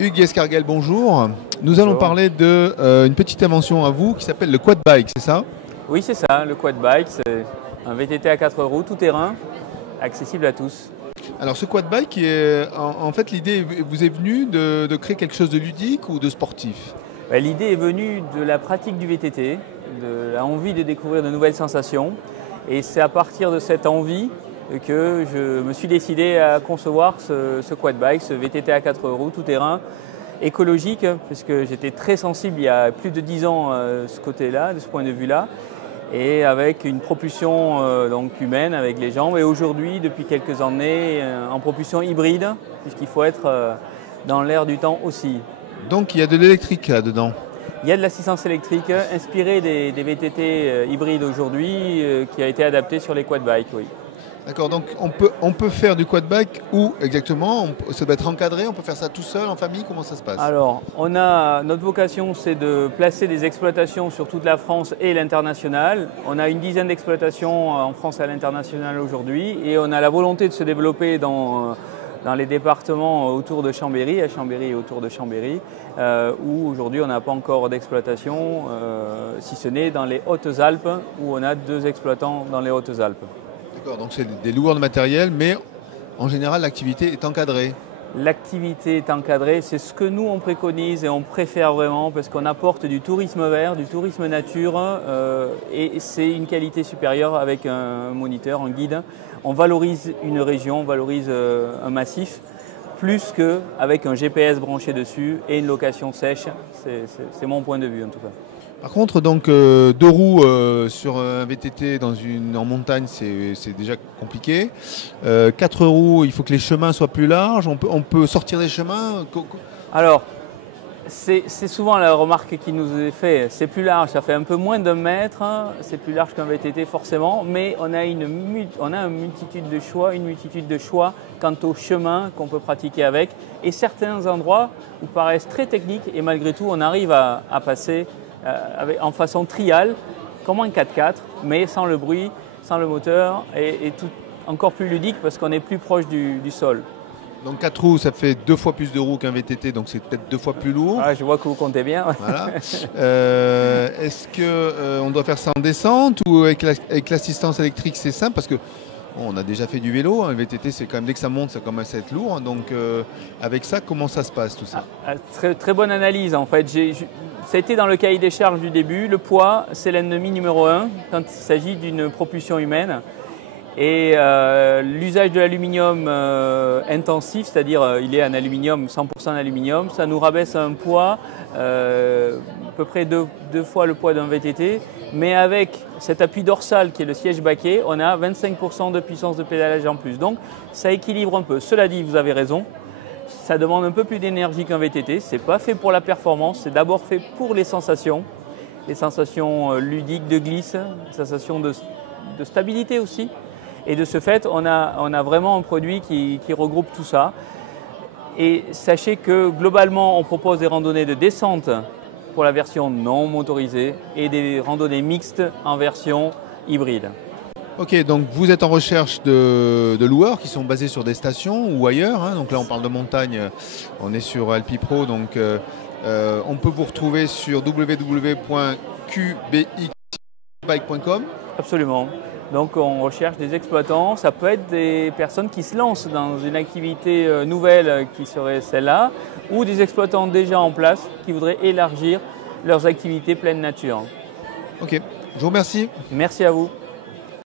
Hugues Escarguel, bonjour. Nous allons Bonjour. parler de une petite invention à vous qui s'appelle le quad bike, c'est ça? Oui, c'est ça, le quad bike, c'est un VTT à 4 roues, tout terrain, accessible à tous. Alors ce quad bike, en fait l'idée vous est venue de créer quelque chose de ludique ou de sportif? L'idée est venue de la pratique du VTT, de l'envie de découvrir de nouvelles sensations. Et c'est à partir de cette envie que je me suis décidé à concevoir ce quad bike, ce VTT à 4 roues, tout terrain, écologique, puisque j'étais très sensible il y a plus de 10 ans à ce côté-là, de ce point de vue-là. Et avec une propulsion donc humaine avec les jambes, et aujourd'hui, depuis quelques années, en propulsion hybride, puisqu'il faut être dans l'air du temps aussi. Donc il y a de l'électrique là-dedans. Il y a de l'assistance électrique inspirée des VTT hybrides aujourd'hui, qui a été adaptée sur les quad bikes, oui. D'accord, donc on peut faire du quad bike où exactement? Ça doit être encadré, on peut faire ça tout seul, en famille, comment ça se passe? Alors, notre vocation, c'est de placer des exploitations sur toute la France et l'international. On a une dizaine d'exploitations en France et à l'international aujourd'hui, et on a la volonté de se développer dans les départements autour de Chambéry, à Chambéry et autour de Chambéry, où aujourd'hui on n'a pas encore d'exploitation, si ce n'est dans les Hautes-Alpes, où on a 2 exploitants dans les Hautes-Alpes. D'accord, donc c'est des loueurs de matériel, mais en général l'activité est encadrée. L'activité est encadrée, c'est ce que nous on préconise et on préfère vraiment, parce qu'on apporte du tourisme vert, du tourisme nature, et c'est une qualité supérieure avec un moniteur, un guide. On valorise une région, on valorise un massif, plus qu'avec un GPS branché dessus et une location sèche. C'est mon point de vue en tout cas. Par contre, donc 2 roues sur un VTT en montagne, c'est déjà compliqué. 4 roues, il faut que les chemins soient plus larges. On peut sortir des chemins. Alors, c'est souvent la remarque qui nous est faite. C'est plus large, ça fait un peu moins d'1 mètre, hein. C'est plus large qu'un VTT forcément, mais on a une multitude de choix quant au chemin qu'on peut pratiquer avec. Et certains endroits où paraissent très techniques, et malgré tout, on arrive à passer en façon trial, comme un 4x4, mais sans le bruit, sans le moteur, et tout encore plus ludique parce qu'on est plus proche du sol. Donc 4 roues, ça fait 2 fois plus de roues qu'un VTT, donc c'est peut-être 2 fois plus lourd. Ah, je vois que vous comptez bien. Voilà. Est-ce qu'on doit faire ça en descente ou avec l'assistance électrique c'est simple? Parce que on a déjà fait du vélo, un VTT c'est quand même, dès que ça monte, ça commence à être lourd. Donc avec ça, comment ça se passe tout ça? Très bonne analyse en fait. Ça a été dans le cahier des charges du début. Le poids, c'est l'ennemi numéro 1 quand il s'agit d'une propulsion humaine. Et l'usage de l'aluminium intensif, c'est-à-dire il est en aluminium, 100% en aluminium, ça nous rabaisse un poids à peu près deux fois le poids d'un VTT. Mais avec cet appui dorsal qui est le siège baquet, on a 25% de puissance de pédalage en plus. Donc ça équilibre un peu. Cela dit, vous avez raison, ça demande un peu plus d'énergie qu'un VTT. Ce n'est pas fait pour la performance, c'est d'abord fait pour les sensations ludiques de glisse, les sensations de stabilité aussi. Et de ce fait, on a vraiment un produit qui regroupe tout ça. Et sachez que globalement, on propose des randonnées de descente pour la version non motorisée et des randonnées mixtes en version hybride. Ok, donc vous êtes en recherche de loueurs qui sont basés sur des stations ou ailleurs, hein. Donc là, on parle de montagne, on est sur Alpipro, donc on peut vous retrouver sur www.qbxbike.com. Absolument. Donc on recherche des exploitants, ça peut être des personnes qui se lancent dans une activité nouvelle qui serait celle-là, ou des exploitants déjà en place qui voudraient élargir leurs activités pleine nature. Ok, je vous remercie. Merci à vous.